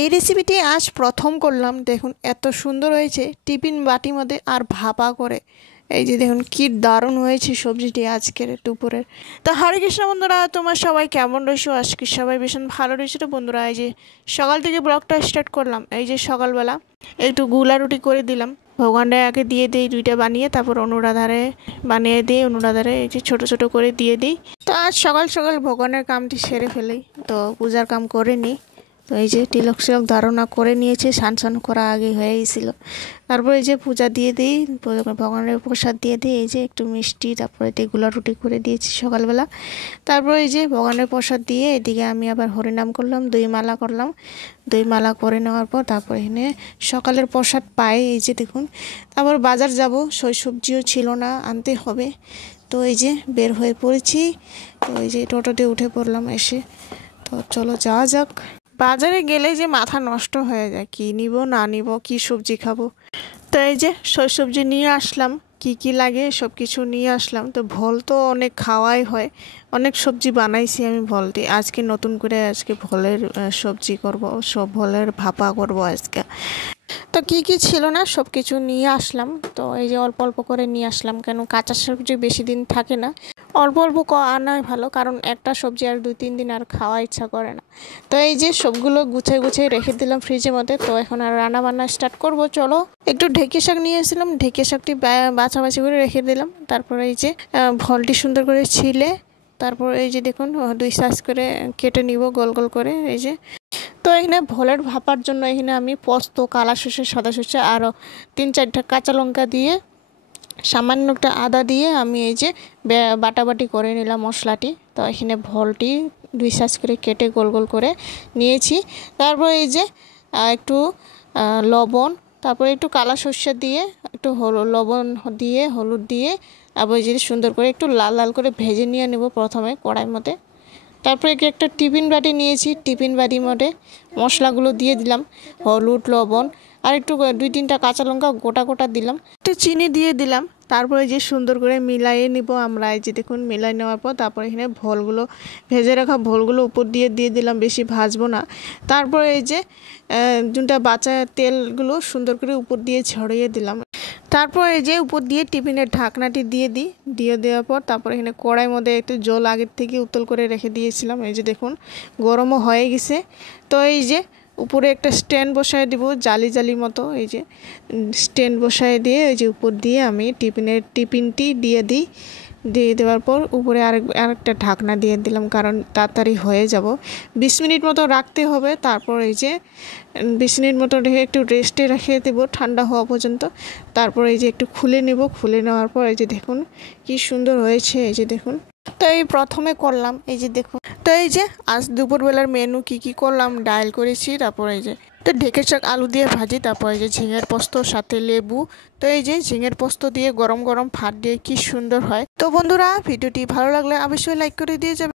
এই রেসিপিটি আজ প্রথম করলাম। দেখুন এত সুন্দর হয়েছে টিফিন বাটির মধ্যে আর ভাপা করে। এই যে দেখুন কি দারুণ হয়েছে সবজিটি আজকের দুপুরের। তো হরে কৃষ্ণ বন্ধুরা, তোমার সবাই কেমন রয়েছো? আজকে সবাই ভীষণ ভালো রয়েছে। তো বন্ধুরা, এই যে সকাল থেকে ব্লগটা স্টার্ট করলাম। এই যে সকালবেলা একটু গুলা রুটি করে দিলাম, ভগবানের আগে দিয়ে দিই দুইটা বানিয়ে, তারপর অনুরাধারে বানিয়ে দিই, অনুরাধারে এই যে ছোটো ছোটো করে দিয়ে দিই। তো আজ সকাল সকাল ভগবানের কামটি সেরে ফেলি, তো পূজার কাম করে নিই। তো এই যে তিলক সিলক ধারণা করে নিয়েছে, স্নান করা আগে হয়ে গেছিলো। তারপর এই যে পূজা দিয়ে দিই, ভগবানের প্রসাদ দিয়ে দিই, এই যে একটু মিষ্টি, তারপরে এগুলো রুটি করে দিয়েছি সকালবেলা। তারপর এই যে ভগবানের প্রসাদ দিয়ে এদিকে আমি আবার হরিনাম করলাম, দই মালা করলাম। দই মালা করে নেওয়ার পর তারপর এখানে সকালের প্রসাদ পাই। এই যে দেখুন, তারপর বাজার যাব, সবজিও ছিল না, আনতে হবে। তো এই যে বের হয়ে পড়েছি। তো এই যে টোটোতে উঠে পড়লাম এসে। তো চলো যাওয়া যাক। বাজারে গেলে যে মাথা নষ্ট হয়ে যায়, কি নিব না নিব, কি সবজি খাবো। তো এই যে সবজি নিয়ে আসলাম, কি কি লাগে সব কিছু নিয়ে আসলাম। তো ভোল তো অনেক খাওয়াই হয়, অনেক সবজি বানাইছি আমি ভোল দিয়ে। আজকে নতুন করে আজকে ভোলের সবজি করব, সব ভোলের ভাপা করব আজকে। তো কি কি ছিল না সব কিছু নিয়ে আসলাম। তো এই যে অল্প অল্প করে নিয়ে আসলাম, কেন কাঁচা সবজি বেশি দিন থাকে না, অল্প অল্প আনাই ভালো, কারণ একটা সবজি আর 2-3 দিন আর খাওয়া ইচ্ছা করে না। তো এই যে সবগুলো গুছিয়ে গুছিয়ে রেখে দিলাম ফ্রিজের মধ্যে। তো এখন আর রান্না বান্না স্টার্ট করব। চলো, একটু ঢেঁকি শাক নিয়ে এসেছিলাম, ঢেঁকি শাকটি বাছাবাছি করে রেখে দিলাম। তারপরে এই যে ভলটি সুন্দর করে ছিলে, তারপর এই যে দেখুন 2 সাইজ করে কেটে নিব গোল গোল করে। এই যে তো এখানে ভোলের ভাপার জন্য এখানে আমি পোস্ত, কালা সর্ষে, সাদা সর্ষে, আরও 3-4টা কাঁচা লঙ্কা দিয়ে, সামান্য একটা আদা দিয়ে আমি এই যে বাটাবাটি করে নিলাম মশলাটি। তো এখানে ভোলটি 2 সাইজ করে কেটে গোল গোল করে নিয়েছি। তারপর এই যে একটু লবণ, তারপরে একটু কালা সর্ষে দিয়ে, একটু লবণ দিয়ে, হলুদ দিয়ে, তারপর এই যে সুন্দর করে একটু লাল লাল করে ভেজে নিয়ে নেব প্রথমে কড়াইয়ের মধ্যে। তারপরে একটা টিফিন বাটি নিয়েছি, টিফিন বাটির মধ্যে মশলাগুলো দিয়ে দিলাম, হলুদ, লবণ, আর একটু 2-3টা কাঁচা লঙ্কা গোটা গোটা দিলাম, একটু চিনি দিয়ে দিলাম। তারপরে যে সুন্দর করে মিলাইয়ে নিব আমরা। এই যে দেখুন মিলাই নেওয়ার পর তারপরে এখানে ভোলগুলো, ভেজে রাখা ভোলগুলো উপর দিয়ে দিলাম, বেশি ভাজবো না। তারপরে এই যে দুটা বাচ্চা তেলগুলো সুন্দর করে উপর দিয়ে ছড়িয়ে দিলাম। তারপর এই যে উপর দিয়ে টিফিনের ঢাকনাটি দিয়ে দেওয়ার পর তারপর এখানে কড়াইয়ের মধ্যে একটু জল আগের থেকে উতল করে রেখে দিয়েছিলাম। এই যে দেখুন গরমও হয়ে গেছে। তো এই যে উপরে একটা স্ট্যান্ড বসায় দিব, জালি জালি মতো। এই যে স্ট্যান্ড বসায় দিয়ে এই যে উপর দিয়ে আমি টিফিনটি দিয়ে দেওয়ার পর উপরে আরেকটা ঢাকনা দিয়ে দিলাম, কারণ তাড়াতাড়ি হয়ে যাব। 20 মিনিট মতো রাখতে হবে। তারপর এই যে 20 মিনিট মতো রেখে একটু রেস্টে রেখে দেবো ঠান্ডা হওয়া পর্যন্ত। তারপর এই যে একটু খুলে নেব, খুলে নেওয়ার পর এই যে দেখুন কি সুন্দর হয়েছে। এই যে দেখুন, তো এই প্রথমে করলাম, এই যে দেখুন। তো এই যে আজ দুপুরবেলার মেনু কি করলাম, ডাল করেছি, তারপর এই যে তো ঢেঁকি শাক আলু দিয়ে ভাজি, তারপর এই যে ঝিঙের পোস্ত সাথে লেবু। তো এই যে ঝিঙের পোস্ত দিয়ে গরম গরম ভাত দিয়ে কি সুন্দর হয়। তো বন্ধুরা, ভিডিওটি ভালো লাগলে অবশ্যই লাইক করে দিয়ে যাবে।